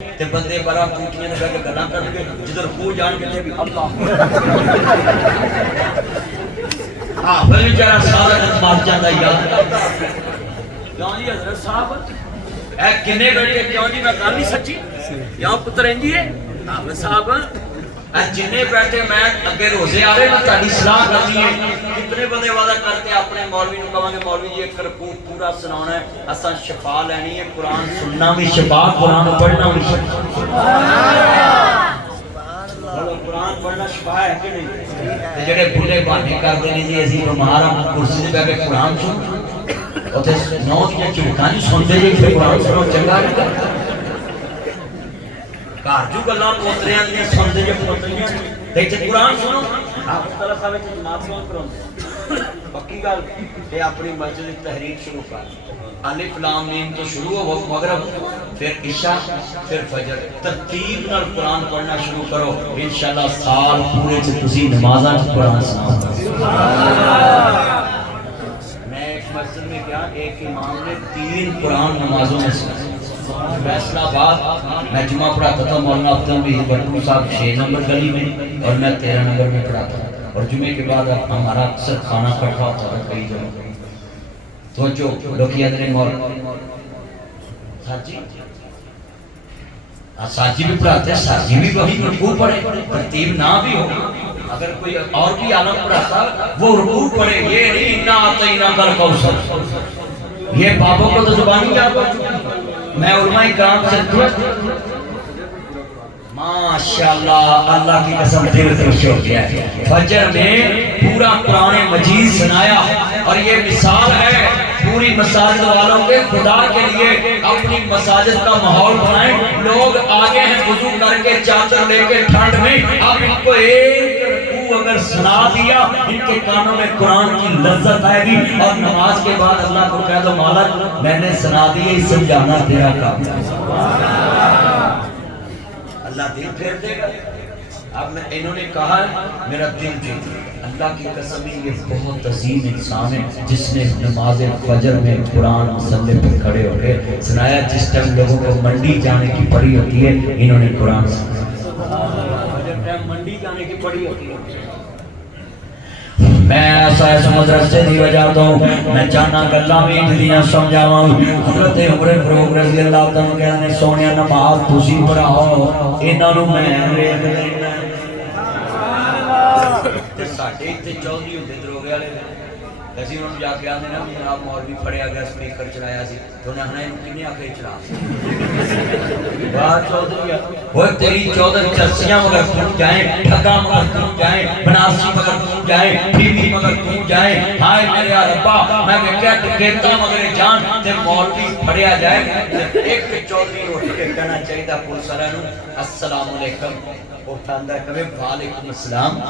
تے بندے بڑا کوٹیاں لگا کے گلاں کر کے جدھر کو جان کے بھی اللہ ہاں بھئی جڑا سارا دن مار جاندا یاد کیوں جی حضرت صاحب اے کنے بیٹے کیوں جی میں گل نہیں سچی یا پتر انجی ہے حافظ صاحب اے جنے بیٹھے میں اگے روزے آ رہے میں تہاڈی صلاح کرنی ہے کتنے بندے وعدہ کرتے اپنے مولوی نوں کہاں گے مولوی جی ایک رکوع پورا سنانا ہے اساں شفا لینی ہے قرآن سننا بھی شفا قرآن پڑھنا بھی شفا قرآن پڑھنا شفا ہے کہ نہیں جڑے بھولے بہانے کرتے ہیں جی اسی بیمار ہم کرسی تے بیٹھ کے قرآن سن اوتے نو دیاں چڑکاں نہیں سنتے جی پھر قرآن سنو چنگا نہیں جو گلاں پوتریاں دیاں سنتے جو پوتریاں تے قرآن سنو آپ تعالی صاحب وچ جماعت کیوں کراندے پکی گل تے اپنی مسجد تحریک شروع کر الف لام میم تو شروع ہو مغرب پھر عشاء پھر فجر ترتیب نال قرآن پڑھنا شروع کرو انشاءاللہ سال پورے چ تسی نمازاں چ قرآن سناؤ میں ایک مسجد میں گیا ایک امام نے 3 قرآن نمازوں میں سنا فیصلہ آباد میں جمعہ پڑھاتا تھا مولانا عبداللہ بھی بٹو صاحب 6 نمبر گلی میں اور میں 13 نمبر میں پڑھاتا تھا اور جمعے کے بعد ہمارا اکثر کھانا کٹھا ہوتا تھا کئی جگہ تو جو لوگ یہ اندرے مول ساجی بھی پڑھاتے ہیں ساجی بھی وہی رکوع پڑھے ترتیب نہ بھی ہو اگر کوئی اور بھی عالم پڑھاتا وہ رکوع پڑھے یہ نہیں انا اعطیناک الکوثر یہ بابوں کو تو زبانی کیا میں علماء کرام سے درست ماشاءاللہ اللہ کی قسم دل خوش ہو گیا ہے فجر میں پورا قرآن مجید سنایا اور یہ مثال ہے پوری مساجد والوں کے خدا کے لیے اپنی مساجد کا ماحول بنائیں لوگ آگے ہیں وضو کر کے چادر لے کے ٹھنڈ میں اب ان کو ایک رکوع اگر سنا دیا ان کے کانوں میں قرآن کی لذت آئے گی اور نماز کے بعد اللہ کو کہہ دو مالک میں نے سنا دی ہے سمجھانا تیرا کام اللہ دل پھیر دے گا اب میں انہوں نے کہا میرا دل جیت اللہ کی قسم یہ بہت عظیم انسان ہے جس نے نماز فجر میں قرآن مصلی پر کھڑے ہو گئے سنایا جس ٹائم لوگوں کو منڈی جانے کی پڑی ہوتی ہے انہوں نے قرآن فجر ٹائم منڈی جانے کی پڑی ہوتی ہے میں ایسا ایسا مدرسے دی وجہ تو میں چاہنا گلہ میں انجلیاں سمجھاواں حضرت عمر فاروق رضی اللہ تعالیٰ کہنے سونیا نماز تسی پڑھاؤ انہاں نوں میں ویکھ لینا تے ساڈے تے چودھری ہوندے دروگے والے اسی انہوں جا کے آندے نا جناب مولوی پڑھیا گیا سپیکر چلایا سی تو انہیں آنا انہوں کنے آکے چلا بات چودھری وہ تیری چودھر چرسیاں مگر تم جائیں ٹھگا مگر تم جائیں بناسی مگر تم جائیں ٹھیوی مگر تم جائیں ہائے میرے ربا میں کہتا ٹکیتا مگر جان تے مولوی پڑھیا جائے ایک چودھری اٹھ کے کہنا چاہیے تھا پولیس والوں السلام علیکم اٹھاندہ کبھی وعلیکم السلام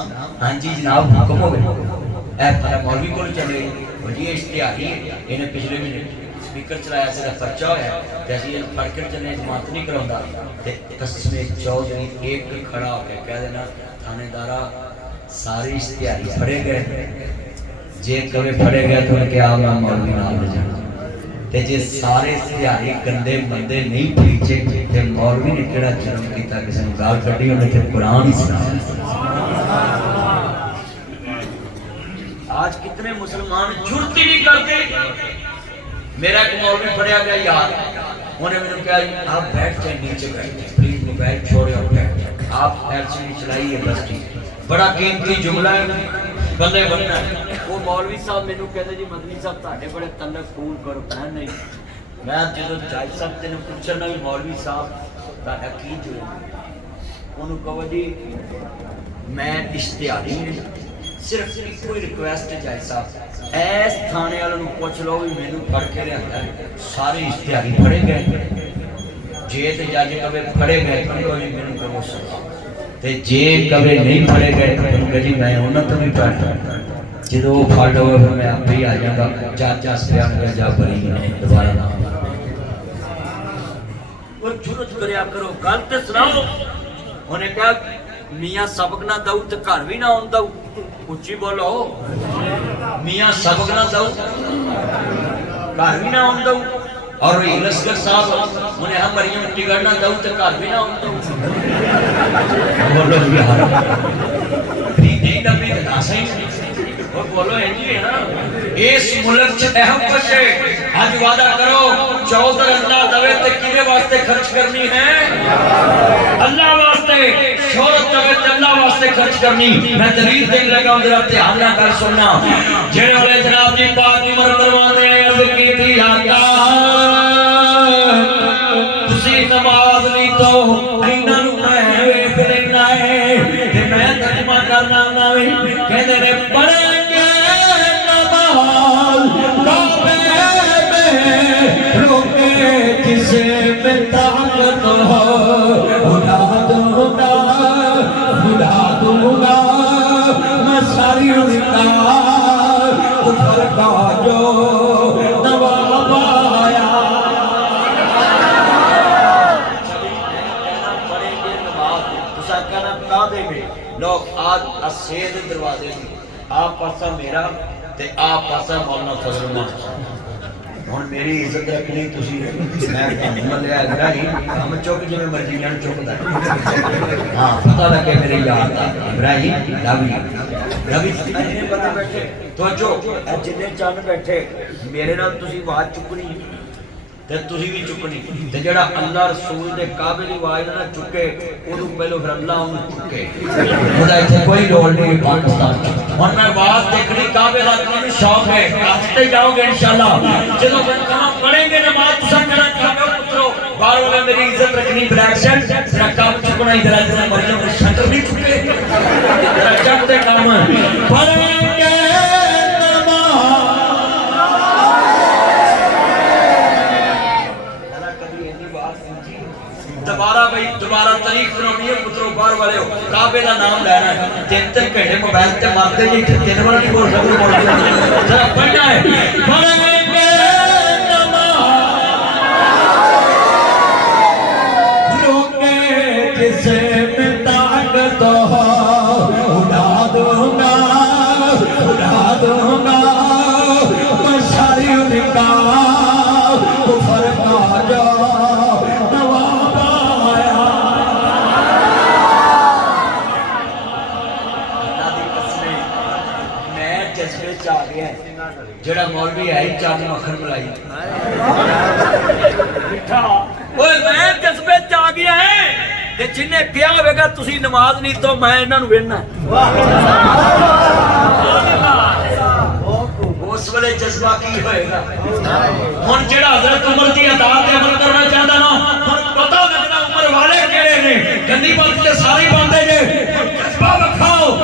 ہاں جی جناب حکم ہو گئے اے پھر مولوی کو چلے وہ یہ اشتہاری ہے انہیں پچھلے مہینے سپیکر چلایا سے پرچہ ہویا جیسے یہ پڑھ کر چلنے جماعت نہیں کراؤندا تے قسم چودھری ایک کھڑا ہو کے کہہ دینا تھانے دارا ساری اشتہاری پھڑے گئے جے کبھی پھڑے گئے تو ان کے آپ میں مولوی نال لے جانا تے جے سارے اشتہاری گندے مندے نہیں پھیچے تے مولوی نے کہڑا جرم کیتا کسی نے گال کڈی انہیں تے قرآن ہی سنا آج کتنے مسلمان جھرتی نہیں کرتے میرا ایک مولوی پڑھیا گیا یار انہیں میں نے کہا آپ بیٹھ جائیں نیچے بیٹھ جائیں پلیز موبائل چھوڑے اور بیٹھ جائیں آپ ایل سی ڈی چلائیے بس ٹھیک بڑا قیمتی جملہ ہے بندے بننا ہے وہ مولوی صاحب میں نے کہتے جی مدنی صاحب تاڑے بڑے تلق پھول کرو پہن نہیں میں جدو جائز صاحب تینوں پوچھنا بھی مولوی صاحب تاڑا کی جو انہوں کہو جی میں اشتہاری ہوں صرف کوئی ریکویسٹ ہے جائے صاحب ایس تھانے والوں پوچھ لو بھی میں نے پڑھ کے لیا سارے اشتہاری پڑھے گئے جے تے جا کے کبھی پڑھے گئے تو نہیں میں نے کہو سکتا تے جے کبھی نہیں پڑھے گئے تو میں نے جی میں انہوں تو بھی پڑھ جدو وہ پھڑ ہوئے پھر میں آپ ہی آ جاؤں گا چاچا سپیا میں جا بری دوبارہ نہ وہ جرت کریا کرو گل تے سناؤ انہیں کہا میاں سبق نہ دو تے گھر بھی نہ آن دو اچھی بولو میاں سبق نہ دو گھر بھی نہ آن دو اور یہ لشکر صاحب انہیں ہم مریم ٹکڑنا دو تو کار بھی نہ ہوتا بولو جی ہاں نہیں نبی دنا صحیح اور بولو انجی ہے نا اس ملک چھ اہم کچھ ہے آج وعدہ کرو چودر اللہ دوے تے کینے واسطے خرچ کرنی ہے اللہ واسطے شہرت دوے تے اللہ واسطے خرچ کرنی میں دلیل دیں لگا ہوں ذرا اتحال نہ کر سننا جنہوں والے جناب جی پاک عمر فرمانے ہیں عرض کی تھی آقا تسی نماز نہیں تو اینہ میں ویس لینا ہے کہ میں ترجمہ کرنا ناوی کہنے نے پڑھے جسے میں طاقت ہو اڑا دوں گا میں ساری انکار کفر کا جو نواب آیا پڑھیں گے نماز تسا کہنا کعبے میں لوگ آج اسید دروازے میں آپ پاسا میرا تے آپ پاسا مولانا فضل الرحمان ہن میری عزت رکھنی تسی میں کہنے لیا ابراہیم ہم چوک جو میں مرضی جان چوکدا ہاں پتہ لگے میرے یار دا ابراہیم نبی اجنے بندے بیٹھے تو جو جنے چند بیٹھے میرے نال تسی بات چکنی تے تسی بھی چکنی تے جڑا اللہ رسول دے کعبے دی آواز نہ چکے اودوں پہلو پھر اللہ انہوں چکے خدا ایتھے کوئی رول نہیں پاکستان اور میں آواز دیکھنی کعبے دا کون شوق ہے آستے جاؤ گے انشاءاللہ جدوں میں کہاں پڑھیں گے نماز سب میرا کعبہ پترو بار والا میری عزت رکھنی بریکشن میرا کام چکنا ادھر ادھر مریم نے شکر نہیں چکے میرا چکتے کام پڑھیں گے دوبارہ تاریخ بنانی ہے پتروں بار والے ہو کعبے کا نام لینا ہے تین تین گھنٹے موبائل تے مارتے جی تین بار نہیں بول سکتے ذرا پڑھنا ہے پڑھیں گے نماز روکے جسے میں طاقت ہو اڑا دوں گا میں ساری انکار کفر کا جو جڑا مولوی ہے چاند مکھن ملائی اوے میں جذبے چ آ گیا ہے تے جنے کیا ہوے گا تسی نماز نہیں تو میں انہاں نو وینا اس ویلے جذبہ کی ہوئے گا ہن جڑا حضرت عمر دی ادا تے عمل کرنا چاہندا نا ہن پتہ لگنا عمر والے کیڑے نے گندی بات تے ساری باندے جے جذبہ رکھاؤ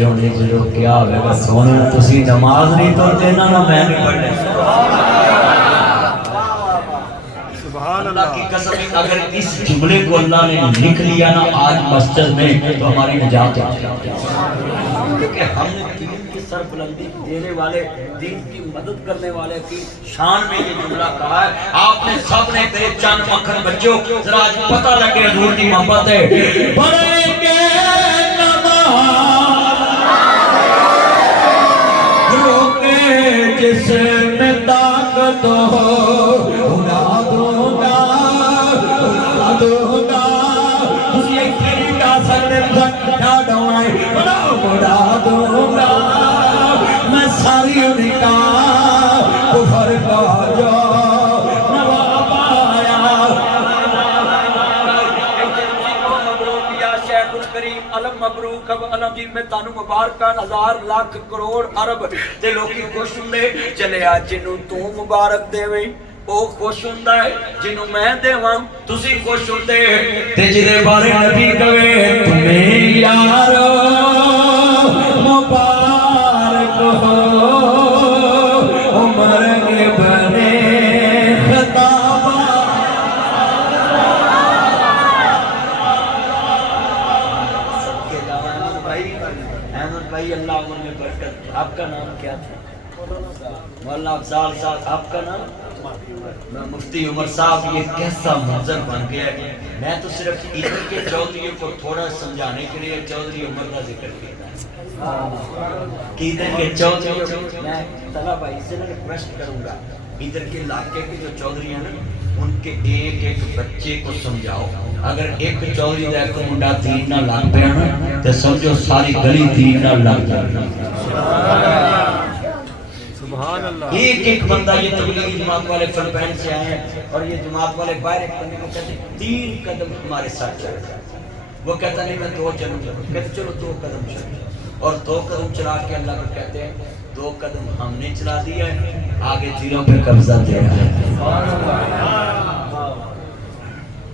ہوئے ہونے جو کیا ہوگا سونے تسی نماز نہیں تو دینا نہ میں نہیں پڑھنے اللہ کی قسم اگر اس جملے کو اللہ نے لکھ لیا نا آج مسجد میں تو ہماری نجات ہے کیونکہ ہم نے دین کی سربلندی دینے والے دین کی مدد کرنے والے کی شان میں یہ جملہ کہا ہے آپ نے سب نے تیرے چند مکھن بچوں ذرا آج پتہ لگے حضور کی محبت ہے پڑھیں گے جس میں طاقت ہو اڑا دوں گا چھوڑا ہے بڑا دوں گا میں ساری نکاح کفر کا جو نواب آیا شیخ الکریم علم مبروک اب علم جی میں تانوں مبارکان ہزار لاکھ کروڑ عرب تے لوکی خوش ہوندے چلے آج جنوں تو مبارک دے وے او خوش ہوندا ہے جنوں میں دیواں تسی خوش ہوندے تے جدے بارے نبی کہے تمہیں یارو مبارک ہو عمر کے بنے خطابہ احمد بھائی اللہ عمر میں برکت آپ کا نام کیا تھا مولانا افضال صاحب آپ کا نام مفتی عمر صاحب یہ کیسا منظر بن گیا ہے میں تو صرف ادھر کے چودھریوں کو تھوڑا سمجھانے کے لیے چودھری عمر کا ذکر کیا کہ ادھر کے چودھریوں میں طلبہ بھائی سے ریکویسٹ کروں گا ادھر کے علاقے کے جو چودھری ہیں نا ان کے ایک ایک بچے کو سمجھاؤ اگر ایک چودھری دا ایک منڈا دین نہ لگ پیا نا تو سمجھو ساری گلی دین نہ لگ جائے ایک ایک بندہ یہ تبلیغی جماعت والے فلپائن سے آئے ہیں اور یہ جماعت والے باہر ایک بندے کو کہتے ہیں 3 قدم ہمارے ساتھ چل جائے وہ کہتا نہیں میں 2 چلوں گا کہتے چلو 2 قدم چلو اور 2 قدم چلا کے اللہ کو کہتے ہیں 2 قدم ہم نے چلا دیا ہے آگے دلوں پہ قبضہ دے رہا ہے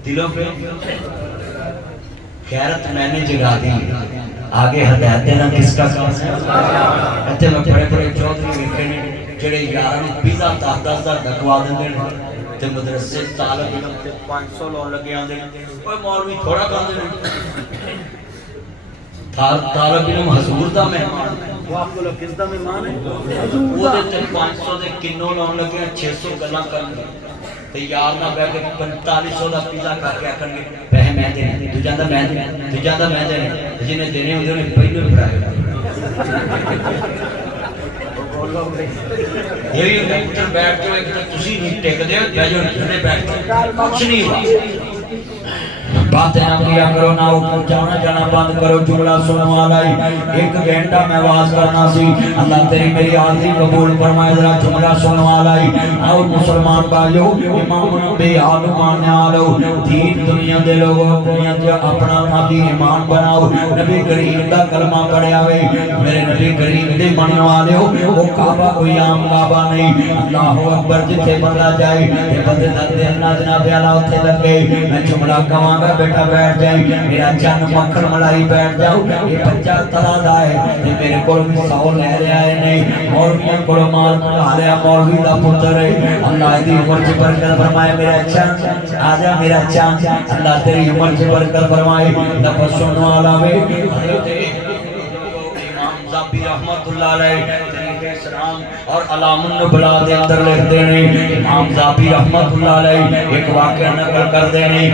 دلوں پہ خیرت میں نے جگا دی آگے ہدایت دینا کس کا کام ہے کہتے میں بڑے بڑے چودھری لکھے نے جڑے یاروں پیزا 10,000 ڈکوا دیں تے مدرسے طالب علم تے 500 لون لگے آندے کوئی مولوی تھوڑا کاندے طالب علم حضور دا مہمان وہ آپ کو لوگ کس دا مہمان ہے وہ تے 500 دے کنوں لون لگے 600 گلاں کرنگے تے یار نہ بیٹھ کے 4500 دا پیزا کر کے آکھن گے پیسے میں دینے دوجا دا میں دینے دوجا دا میں دینے جنہیں دینے ہوندے انہیں پہلو ہی پڑھائے یہ ڈاکٹر بیٹھ کے ایک تسی نہیں ٹیک دے بیجو جنے بیٹھ کے کچھ نہیں ہوا باتیں نہ کیا کرو نہ اوپر جانا جانا بند کرو جملہ سنو آلائی 1 گھنٹہ میں واز کرنا سی اللہ تیری میری حاضری قبول فرمائے ذرا جملہ سنو آلائی اور مسلمان بھائیو امام نبی آلو ماننے آلو دین دنیا دے لوگوں دنیا دے اپنا نبی ایمان بناؤ نبی کریم دا کلمہ پڑھے آوے میرے نبی کریم دے منو آلے ہو وہ کعبہ کوئی عام کعبہ نہیں اللہ اکبر جتے بندہ جائے یہ بندے دے اللہ جناب اللہ اتھے لگ گئے میں جملہ کماں گا بیٹا بیٹھ جائے میرا چند مکھن ملائی بیٹھ جاؤ یہ بچہ تلا دا ہے یہ میرے کو بھی 100 لے رہے آئے نہیں مولویاں کو مال بنا لیا مولوی دا پتر ہے اللہ دی عمر سے برکت فرمائے میرا چند آجا میرا چند اللہ تیری عمر سے برکت فرمائے لفظ سنو والا وے حضرت امام زابی رحمت اللہ علیہ طریقہ اسلام اور علام النبلا دے اندر لکھ دینے امام زابی رحمت اللہ علیہ ایک واقعہ نقل کر دینے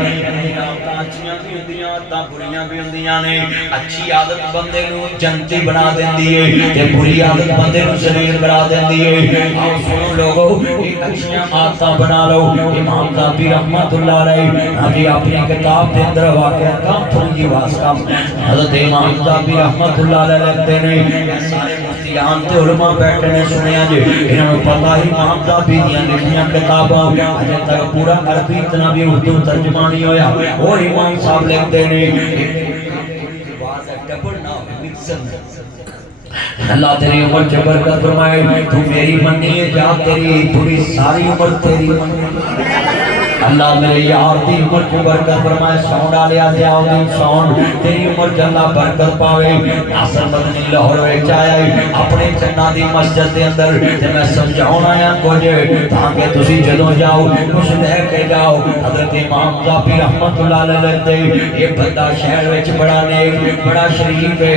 اچھیاں بھی ہوندیاں تا بریاں بھی ہوندیاں نے اچھی عادت بندے نو جنتی بنا دیندی ہے تے بری عادت بندے نو ذلیل بنا دیندی ہے آؤ سنو لوگو ایک اچھیاں عادتاں بنا لو امام زابی رحمت اللہ علیہ ابھی اپنی کتاب دے اندر واقعہ کام تھوڑی واسطہ حضرت امام زابی رحمت اللہ علیہ لکھتے نے سارے مفتیان تے علماء بیٹھے نے سنیا جی انہوں نے پتہ ہی امام زابی دیاں لکھیاں کتاباں اجے تک پورا عربی اتنا بھی اردو ترجمہ نہیں ہویا اور امام صاحب لکھتے ہیں اللہ تیری عمر سے برکت فرمائے تو میری منی ہے جا تیری پوری ساری عمر تیری منی اللہ میرے یار دی عمر کی برکت فرمائے ساؤنڈ آلے آتے آؤ دن ساؤنڈ تیری عمر جلہ برکت پاوے ناصر مدنی لاہور ویچ آیا اپنے چنہ دی مسجد دے اندر تے میں سمجھاؤں آیا کوجے تاکہ تسی جدوں جاؤ کچھ لے کے جاؤ حضرت امام زابی رحمت اللہ علیہ لکھتے یہ بندہ شہر ویچ بڑا نیک بڑا شریف ہے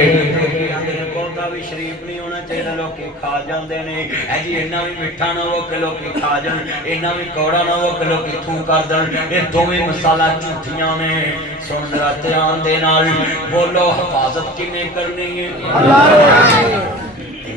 بھی شریف نہیں ہونا چاہیے لوگ کھا جاندے نے اے جی اینا بھی مٹھا نہ ہو کہ لوگ کھا جان اینا بھی کوڑا نہ ہو کہ لوگ تھو کر دن یہ دوویں مسالہ جھوٹیاں نے سن راتے آن دے نال بولو حفاظت کی میں کرنی ہے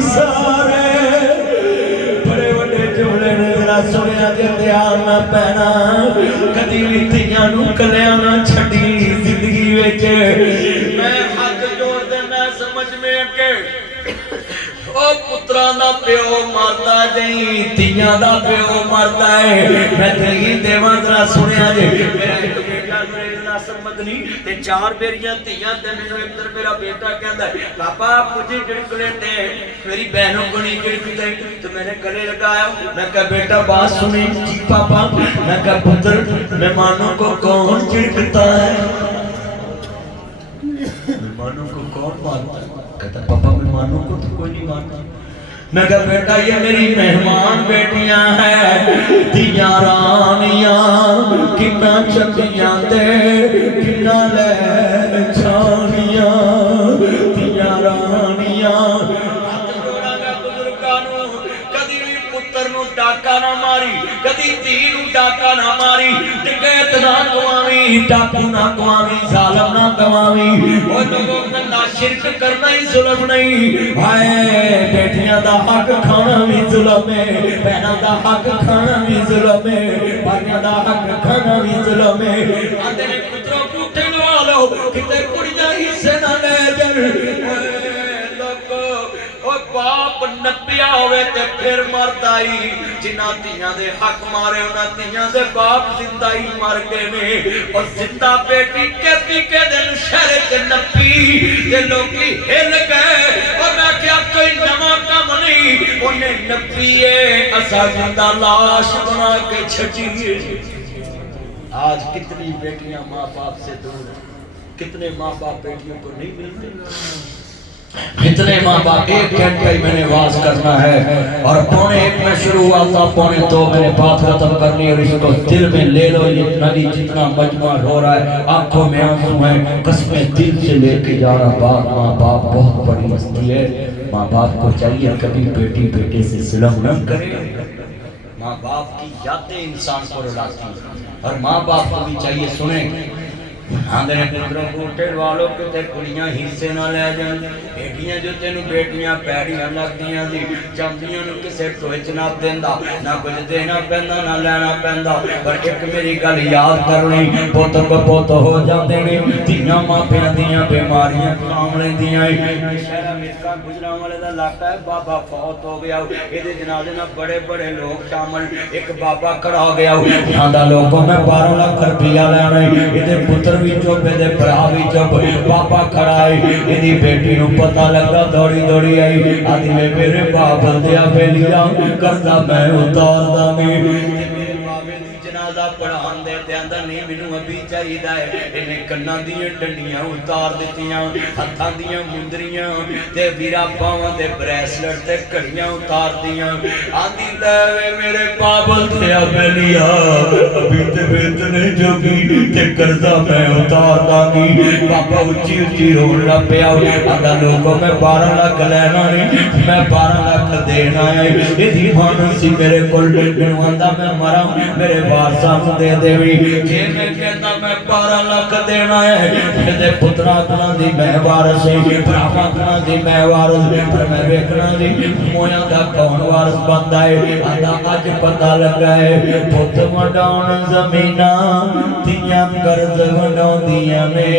سارے بڑے بڑے جملے نے ذرا سنیا جے دھیان نہ پینا کدی بھی تیاں نو کلیاں نہ چھڈی زندگی وچ میں ہاتھ جوڑ دے میں سمجھ میں کہ او پتران دا پیو مردا جئی تیاں دا پیو مردا ہے میں تے دیواں ذرا سنیا جے میرا ایک بیٹا ناصر مدنی تے 4 میریاں تیاں تے مینوں ادھر میرا بیٹا کہندا ہے پاپا مجھے جھڑکنے دے میری بہنوں کو نہیں جھڑکتے تو میں نے گلے لگایا میں کہا بیٹا بات سنیں جی پاپا میں کہا پتر مہمانوں کو کون جھڑکتا ہے مہمانوں کو کون مانتا ہے کہتا پاپا مہمانوں کو تو کوئی نہیں مانتا میں کہا بیٹا یہ میری مہمان بیٹیاں ہیں تیاں رانیاں کنا چکیاں دے کنا لے چھانیاں تیاں رانیاں ہاتھ جوڑا گا بزرگانوں کدی بھی پتر نو ڈاکا نہ ماری کدی دھی نو ڈاکا نہ ماری ڈکیت نہ گواوی ڈاکو نہ گواوی ظالم نہ گواوی او لوگوں کنا شرک کرنا ہی ظلم نہیں ہائے بیٹیاں دا حق کھانا بھی ظلم ہے بہناں دا حق کھانا بھی ظلم ہے بھائیاں دا حق کھانا بھی ظلم ہے آندے نے پتروں پوٹھے لوا لو کتے کڑیاں حصے نہ لے جن باپ نپیا ہوئے تے پھر مردائی جنہ تیاں دے حق مارے انہاں تیاں دے باپ زندہ ہی مر گئے نے اور زندہ بیٹی کہتی کہ دن شہر تے نپی تے لوگی ہل گئے اور میں کیا کوئی نواں کام نہیں انہیں نپیے اسا زندہ لاش بنا کے چھٹیے آج کتنی بیٹیاں ماں باپ سے دور ہیں کتنے ماں باپ بیٹیوں کو نہیں ملتے اتنے ماں باپ ایک گھنٹے میں نے واز کرنا ہے اور 1:45 میں شروع ہوا تھا 2:45 میں نے بات ختم کرنی اور اس کو دل میں لے لو یہ نبی جتنا مجمع ہو رہا ہے آنکھوں میں آنسو ہیں قسمیں دل سے لے کے جا رہا باپ ماں باپ بہت بڑی ہستی ہے ماں باپ کو چاہیے کبھی بیٹی بیٹے سے ظلم نہ کرے ماں باپ کی یادیں انسان کو رلاتی ہیں اور ماں باپ کو بھی چاہیے سنیں آندھے نے پتروں کو اٹھے والوں کے تے کڑیاں حصے نہ لے جان بیٹیاں جو تینوں بیٹیاں پیڑیاں لگ دیاں دی چمدیاں نو کسے ٹوئچ نہ دیندہ نہ کچھ دینا پہندہ نہ لینا پہندہ پر ایک میری گل یاد کر لیں پوت کو پوت ہو جاتے ہیں تیاں ماں پیاں دیاں بیماریاں سامنے دیاں شہرہ مرکہ گجرہ والے دا لاکھا ہے بابا فوت ہو گیا یہ دے جنازے نہ بڑے بڑے لوگ شامل ایک بابا کھڑا ہو گیا یہاں لوگوں میں 12 لاکھ روپیہ لینا یہ دے پتر بھی چوپ دے برا بھی چوپ پاپا کھڑا ہے یہ بیٹی نو پتہ لگا دوڑی دوڑی آئی آدھی میں میرے باپ دیا بیلیا کردہ میں اتار دا میں جنازہ پڑھان دے تے اندر نہیں منو ابھی چاہی دائے انہیں کنہ دیاں ڈنڈیاں اتار دیتیاں ہتھاں دیاں مندریاں تے ویرا پاواں دے بریسلٹ تے کڑیاں اتار دیاں آدھی دے میرے پابل تے ابیلیا ابھی تے بیت نہیں جوگی تے کردہ میں اتار دانگی پاپا اچھی اچھی رون لپیا آدھا لوگوں میں 12 لاکھ لینا نہیں میں 12 لاکھ دینا ہے یہ دیوان سی میرے کل گنواندہ میں مرا میرے وارثاں دے دیوی جے میں کہتا میں 12 لاکھ دینا ہے میرے پترا کنا دی میں وارث براہما کنا دی میں وارث پر میں ویکھنا دی مویاں دا کون وارث بندہ ہے آدھا اج پتہ لگا ہے پت وڈاؤن زمینہ تیاں قرض وڈاؤن دیاں میں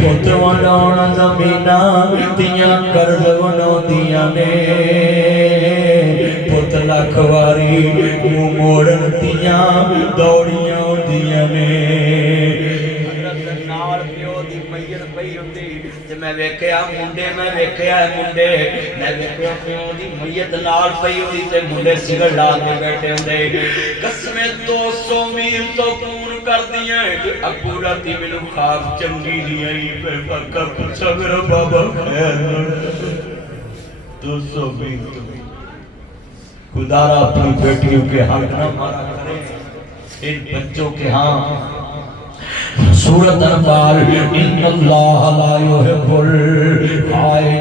پت وڈاؤن زمینہ تیاں قرض وڈاؤن دیاں میں پت لکھواری موڑن تیاں دوڑیاں دیاں میں حضرت نال پیو دی میت پئی ہوندی تے میں ویکھیا منڈے میں ویکھیا منڈے میں ویکھیا پیو دی میت نال پئی ہوندی تے منڈے سگڑ لا کے بیٹھے ہوندے قسمیں 200 میل تو پور کر دیاں ابو راتی مینوں خواب چنگی نہیں آئی پھر پکا پوچھا میرا بابا خیر 200 میل تو خدارہ اپنی بیٹیوں کے حق نہ مارا کرے ان بچوں کے ہاں سورۃ انفال ان اللہ لا یحب الخائنین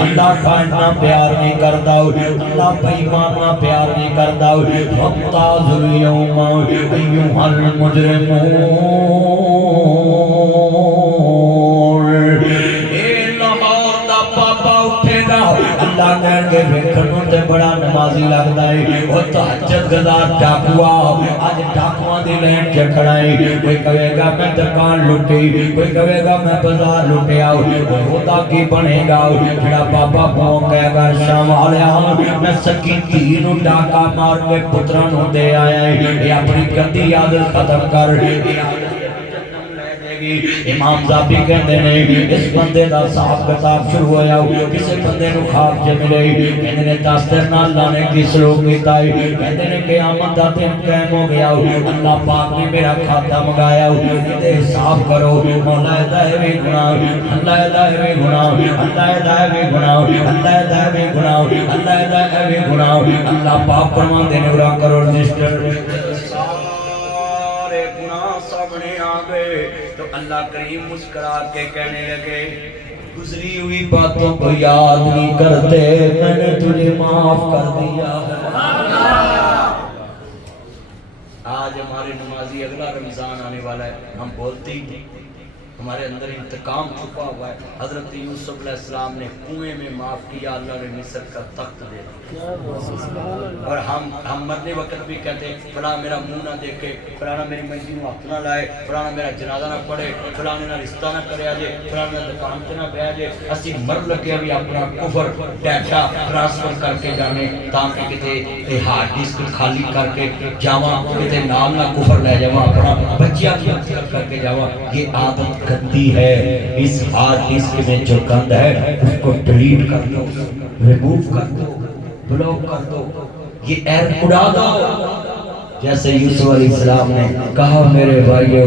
اللہ خائنہ پیار نہیں کرتا اللہ بےایمانہ پیار نہیں کرتا وامتاز اليوم ایھا المجرمون ویکھن تے بڑا نمازی لگدا ہے او تہجد گزار ڈاکوا اج ڈاکواں دی لین تے کھڑا ہے کوئی کہے گا میں دکان لٹی کوئی کہے گا میں بازار لٹیا ہوتا کی بنے گا جڑا بابا پاؤں کہے گا شام والیا میں سکی دھی نو ڈاکا مار کے پتراں نو دے آیا ہے یہ اپنی گندی عادت ختم کر امام زابی کہتے ہیں اس بندے دا صاحب کتاب شروع ہویا کسی بندے نو خواب چ ملے کہتے ہیں دستر نال اللہ نے کی سلوک کیتا ہے کہتے ہیں قیامت دا دن قائم ہو گیا اللہ پاک نے میرا کھاتا منگایا کہتے حساب کرو مولا دا ہے بھی گناہ اللہ دا ہے بھی گناہ اللہ دا ہے بھی گناہ اللہ دا ہے بھی گناہ اللہ دا ہے بھی گناہ اللہ پاک فرماتے ہیں ورا کرو رجسٹر سارے گناہ سامنے آ گئے تو اللہ کریم مسکرا کے کہنے لگے گزری ہوئی باتوں کو یاد نہیں کرتے میں نے تجھے معاف کر دیا آج ہمارے نمازی اگلا رمضان آنے والا ہے ہم بولتے ہی نہیں ہمارے اندر انتقام چھپا ہوا ہے حضرت یوسف علیہ السلام نے کنویں میں معاف کیا اللہ نے مصر کا تخت دے دیا اور ہم مرنے وقت بھی کہتے ہیں فلاں میرا منہ نہ دیکھے فلاں میری منجی میں ہاتھ نہ لائے فلاں میرا جنازہ نہ پڑھے فلاں نہ رشتہ نہ کرے آجے فلاں نہ دکان سے نہ بہ جائے اسی مر لگے بھی اپنا کفر ڈیٹا ٹرانسفر کر کے جانے تاکہ کتے ہارڈ ڈسک خالی کر کے جاواں کتے نام نہ کفر لے جاواں اپنا بچیاں کی کر کے جاواں یہ عادت گندی ہے اس ہارڈ ڈسک میں جو گند ہے اس کو ڈیلیٹ کر دو ریموو کر دو بلاک کر دو یہ ایئر اڑا دو جیسے یوسف علیہ السلام نے کہا میرے بھائیو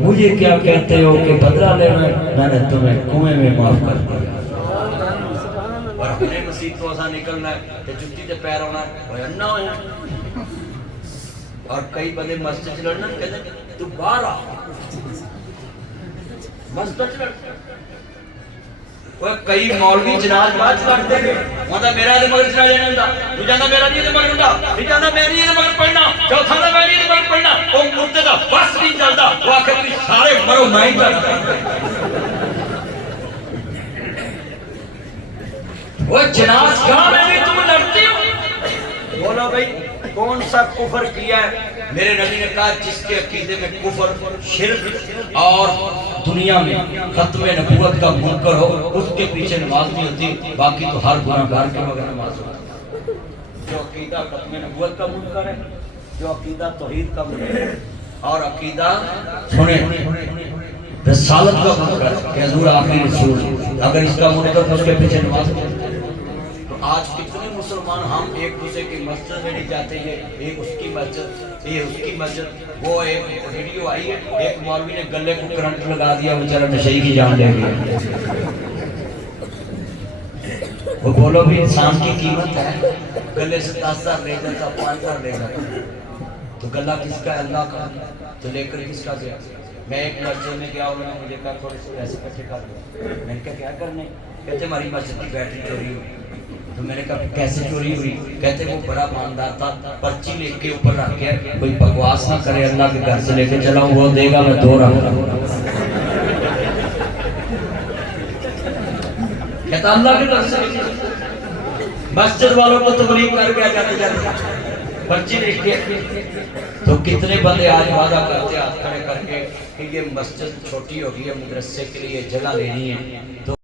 مجھے کیا کہتے ہو کہ بدلہ لینا میں نے تمہیں کنویں میں معاف کر دیا اور ہمیں مسیح تو ایسا نکلنا ہے کہ جتی تے پیر ہونا ہے وہ انہ ہویا اور کئی بندے مسجد چلڑنا کہتے ہیں تو باہر آ مسجد چلڑ وہ کئی مولوی جناز بات کرتے ہیں وہاں میرا دے مگر چلا جانا ہوندا تو جانا میرا نہیں دے مگر ہوندا نہیں جانا میری دے مگر پڑھنا چوتھا دا میری دے مگر پڑھنا او مردے دا بس نہیں چلدا وہ آخر تھی سارے مرو میں ہی کرتا وہ جناز گاہ میں بھی تم لڑتی ہو بولو بھائی کون سا کفر کیا ہے میرے نبی نے کہا جس کے عقیدے میں کفر شرک اور دنیا میں ختم نبوت کا منکر ہو اس کے پیچھے نماز نہیں ہوتی باقی تو ہر گناہ گار کے مگر نماز ہوتی جو عقیدہ ختم نبوت کا منکر ہے جو عقیدہ توحید کا منکر ہے اور عقیدہ سنیں رسالت کا منکر ہے کہ حضور آخری رسول اگر اس کا منکر تو اس کے پیچھے نماز ہوتی تو آج کتنے مسلمان ہم ایک دوسرے کی مسجد میں نہیں جاتے ہیں ایک اس کی مسجد یہ اس کی مسجد وہ ایک ویڈیو آئی ہے ایک مولوی نے گلے کو کرنٹ لگا دیا بیچارہ نشئی کی جان لے گیا وہ بولو بھی انسان کی قیمت ہے گلے سے 10,000 لے جاتا 5,000 لے جاتا تو گلہ کس کا ہے اللہ کا تو لے کر کس کا گیا میں ایک مسجد میں گیا انہوں نے مجھے کہا تھوڑے سے پیسے اکٹھے کر دیا میں نے کہا کیا کرنے کہتے ہماری مسجد کی بیٹری چوری ہوئی تو میں نے کہا کیسے چوری ہوئی کہتے وہ بڑا ماندار تھا پرچی لے کے اوپر رکھ کے کوئی بکواس نہ کرے اللہ کے گھر سے لے کے چلا ہوں وہ دے گا میں دو رہا کہتا اللہ کے گھر سے مسجد والوں کو تبلیغ کر کے جاتے جاتے پرچی لے کے تو کتنے بندے آج وعدہ کرتے ہاتھ کھڑے کر کے کہ یہ مسجد چھوٹی ہوگی ہے مدرسے کے لیے جگہ لینی ہے تو